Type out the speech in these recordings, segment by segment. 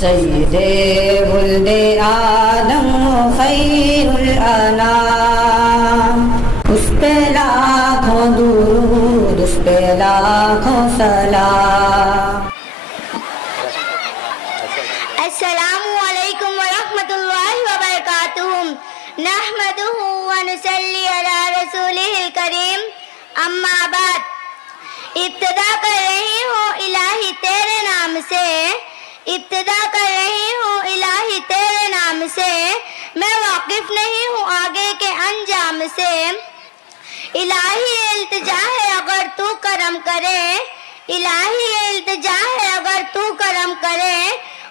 سید ولد آدم خیر الانام، اس پہ لاکھوں درود، اس پہ لاکھوں سلام۔ السلام علیکم ورحمۃ اللہ وبرکاتہ، نحمدہ ونصلی علی رسولہ الکریم، اما بعد۔ ابتدا کر رہی ہوں الہی تیرے نام سے، ابتدا کر رہی ہوں الہی تیرے نام سے، میں واقف نہیں ہوں آگے کے انجام سے۔ الہی التجا ہے اگر تو کرم کرے، الہی التجا ہے اگر تو کرم کرے،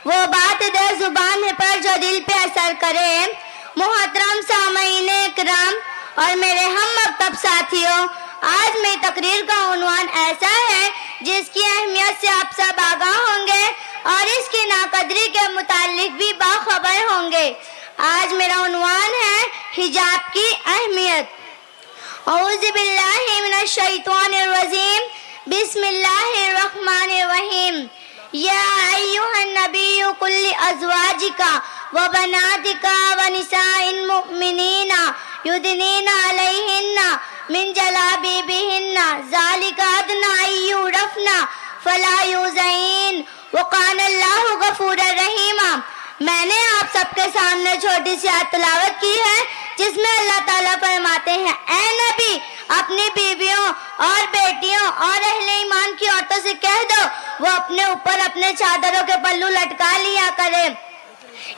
وہ بات دے زبان پر جو دل پہ اثر کرے۔ محترم سامعین اکرام اور میرے ہم مکتب ساتھیوں، آج میری تقریر کا عنوان ایسا ہے جس کی اہمیت سے آپ سب آگاہ ہوں گے اور اس کی ناقدری کے متعلق بھی باخبر ہوں گے۔ آج میرا عنوان ہے حجاب کی اہمیت۔ اعوذ باللہ من الشیطان الرجیم، بسم اللہ الرحمن الرحیم۔ یا ایھا النبی قل لازواجک وبناتک ونساء المؤمنین یدنین علیہن من جلابیبہن ذالک ادنی ان یعرفن فلا یؤذین وکان اللہ غفورا رحیما۔ میں نے آپ سب کے سامنے چھوٹی سی آیت تلاوت کی ہے جس میں اللہ تعالیٰ فرماتے ہیں، اے نبی اپنی بیویوں اور بیٹیوں اور اہل ایمان کی عورتوں سے کہہ دو وہ اپنے اوپر اپنے چادروں کے پلو لٹکا لیا کرے۔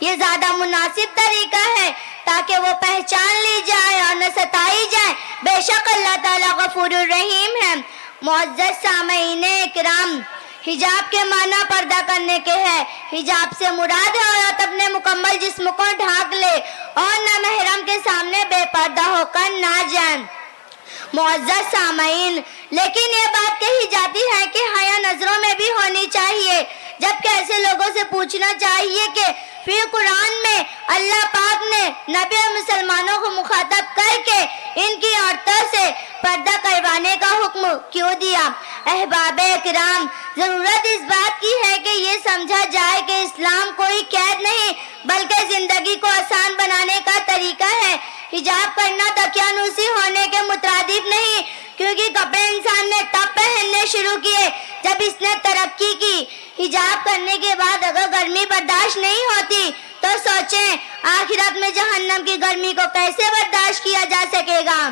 یہ زیادہ مناسب طریقہ ہے تاکہ وہ پہچان لی جائے اور نہ ستائی جائے۔ بے شک اللہ تعالیٰ غفور الرحیم ہے۔ معزز سامعین اکرام، حجاب کے معنی پردہ کرنے کے ہے۔ حجاب سے مراد ہے عورت اپنے مکمل جسم کو ڈھانک لے اور نہ محرم کے سامنے بے پردہ ہو کر نہ جائے۔ معزز سامعین، لیکن یہ بات کہی جاتی ہے کہ حیا نظروں میں بھی ہونی چاہیے، جبکہ ایسے لوگوں سے پوچھنا چاہیے کہ پھر قرآن میں اللہ پاک نے نبی اور مسلمانوں کو مخاطب کر کے ان کی عورتوں سے پردہ کروانے کا حکم کیوں دیا؟ احباب کرام، ضرورت اس بات کی ہے کہ یہ سمجھا جائے کہ اسلام کوئی قید نہیں بلکہ زندگی کو آسان بنانے کا طریقہ ہے۔ حجاب کرنا دقیانوسی ہونے کے مترادف نہیں، کیونکہ کپڑے انسان نے تب پہننے شروع کیے جب اس نے ترقی کی۔ حجاب کرنے کے بعد اگر گرمی برداشت نہیں ہوتی تو سوچیں آخرت میں جہنم کی گرمی کو کیسے برداشت کیا جا سکے گا۔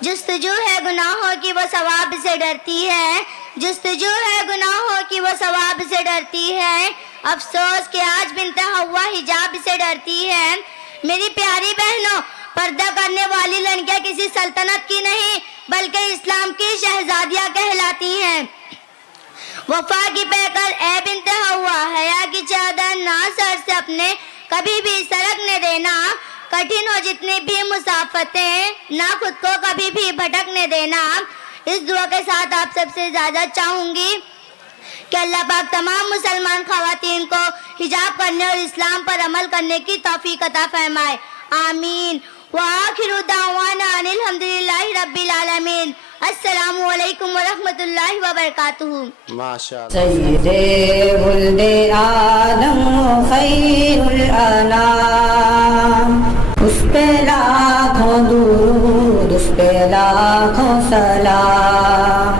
جستجو ہے گناہوں کی وہ ثواب سے ڈرتی ہے، جستجو ہے گناہوں کی وہ ثواب سے ڈرتی ہے، افسوس کہ آج بنت حوا حجاب سے ڈرتی ہے۔ میری پیاری بہنوں، پردہ کرنے والی لڑکیاں کسی سلطنت کی نہیں بلکہ اسلام کی شہزادیاں کہلاتی ہیں۔ وفا کی پیکر اے بنت حوا، حیا کی چادر نہ سر سے اپنے کبھی بھی سرکنے دینا، کٹھن ہو جتنی بھی مسافتیں نہ خود کو کبھی بھی بھٹکنے دینا۔ اس دعا کے ساتھ آپ سب سے اجازت چاہوں گی کہ اللہ پاک تمام مسلمان خواتین کو حجاب کرنے اور اسلام پر عمل کرنے کی توفیق عطا فرمائے، آمین۔ وآخر دعوانا ان الحمدللہ رب العالمین۔ السلام علیکم ورحمۃ اللہ وبرکاتہ۔ سید ولد آدم خیر الانام، اس پہ لاکھوں درود، اس پہ لاکھوں سلام۔